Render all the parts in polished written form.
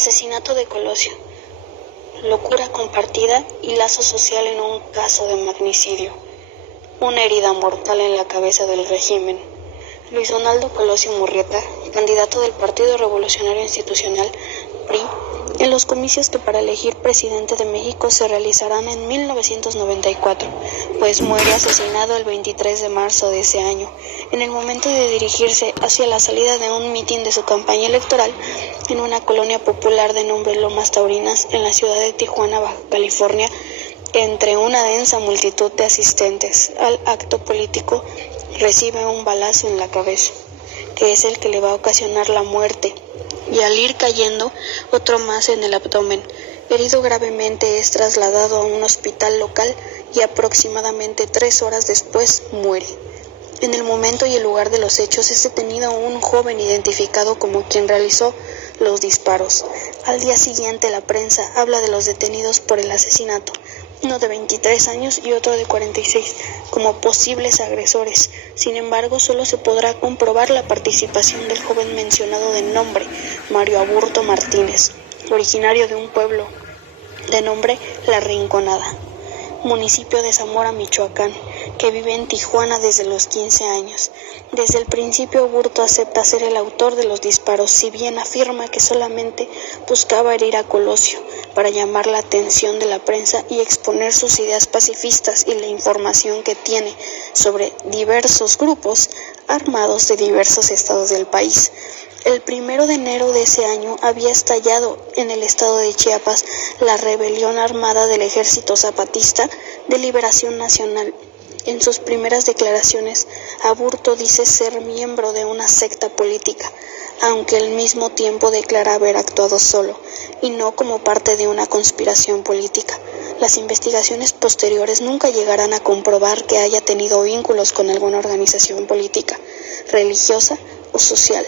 asesinato de Colosio, locura compartida y lazo social en un caso de magnicidio, una herida mortal en la cabeza del régimen. Luis Donaldo Colosio Murrieta, candidato del Partido Revolucionario Institucional, PRI, en los comicios que para elegir presidente de México se realizarán en 1994, pues muere asesinado el 23 de marzo de ese año, en el momento de dirigirse hacia la salida de un mitin de su campaña electoral en una colonia popular de nombre Lomas Taurinas, en la ciudad de Tijuana, Baja California, entre una densa multitud de asistentes al acto político. Recibe un balazo en la cabeza, que es el que le va a ocasionar la muerte, y al ir cayendo, otro más en el abdomen. Herido gravemente, es trasladado a un hospital local y aproximadamente 3 horas después muere. En el momento y el lugar de los hechos es detenido un joven identificado como quien realizó los disparos. Al día siguiente la prensa habla de los detenidos por el asesinato, uno de 23 años y otro de 46, como posibles agresores. Sin embargo, solo se podrá comprobar la participación del joven mencionado de nombre Mario Aburto Martínez, originario de un pueblo de nombre La Rinconada, municipio de Zamora, Michoacán, que vive en Tijuana desde los 15 años. Desde el principio, Aburto acepta ser el autor de los disparos, si bien afirma que solamente buscaba herir a Colosio para llamar la atención de la prensa y exponer sus ideas pacifistas y la información que tiene sobre diversos grupos armados de diversos estados del país. El 1 de enero de ese año había estallado en el estado de Chiapas la rebelión armada del Ejército Zapatista de Liberación Nacional. En sus primeras declaraciones, Aburto dice ser miembro de una secta política, aunque al mismo tiempo declara haber actuado solo, y no como parte de una conspiración política. Las investigaciones posteriores nunca llegarán a comprobar que haya tenido vínculos con alguna organización política, religiosa o social.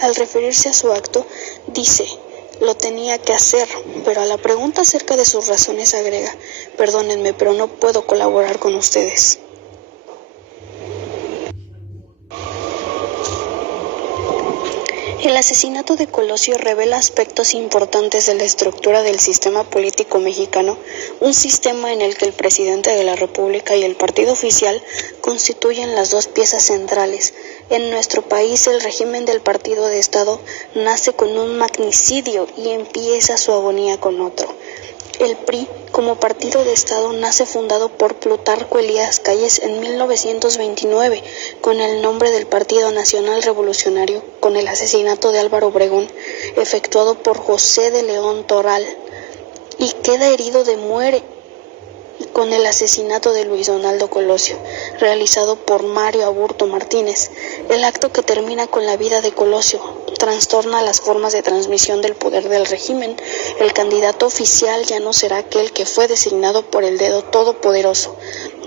Al referirse a su acto, dice: lo tenía que hacer, pero a la pregunta acerca de sus razones agrega: perdónenme, pero no puedo colaborar con ustedes. El asesinato de Colosio revela aspectos importantes de la estructura del sistema político mexicano, un sistema en el que el presidente de la República y el partido oficial constituyen las dos piezas centrales. En nuestro país, el régimen del partido de Estado nace con un magnicidio y empieza su agonía con otro. El PRI, como partido de Estado, nace fundado por Plutarco Elías Calles en 1929, con el nombre del Partido Nacional Revolucionario, con el asesinato de Álvaro Obregón, efectuado por José de León Toral, y queda herido de muerte con el asesinato de Luis Donaldo Colosio, realizado por Mario Aburto Martínez. El acto, que termina con la vida de Colosio, trastorna las formas de transmisión del poder del régimen. El candidato oficial ya no será aquel que fue designado por el dedo todopoderoso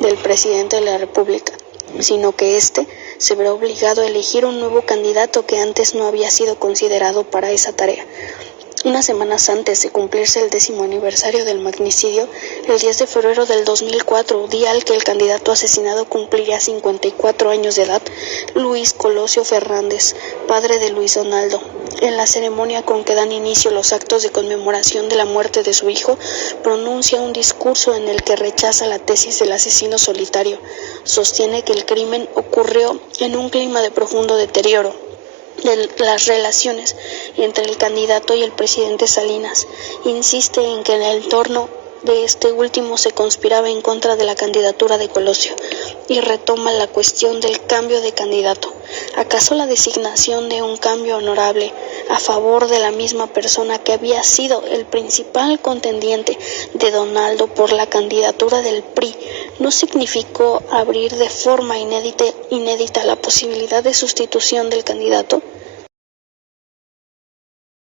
del presidente de la República, sino que éste se verá obligado a elegir un nuevo candidato que antes no había sido considerado para esa tarea. Unas semanas antes de cumplirse el 10º aniversario del magnicidio, el 10 de febrero del 2004, día al que el candidato asesinado cumpliría 54 años de edad, Luis Colosio Fernández, padre de Luis Donaldo, en la ceremonia con que dan inicio los actos de conmemoración de la muerte de su hijo, pronuncia un discurso en el que rechaza la tesis del asesino solitario. Sostiene que el crimen ocurrió en un clima de profundo deterioro de las relaciones entre el candidato y el presidente Salinas. Insiste en que en el entorno de este último se conspiraba en contra de la candidatura de Colosio y retoma la cuestión del cambio de candidato. ¿Acaso la designación de un cambio honorable a favor de la misma persona que había sido el principal contendiente de Donaldo por la candidatura del PRI no significó abrir de forma inédita la posibilidad de sustitución del candidato?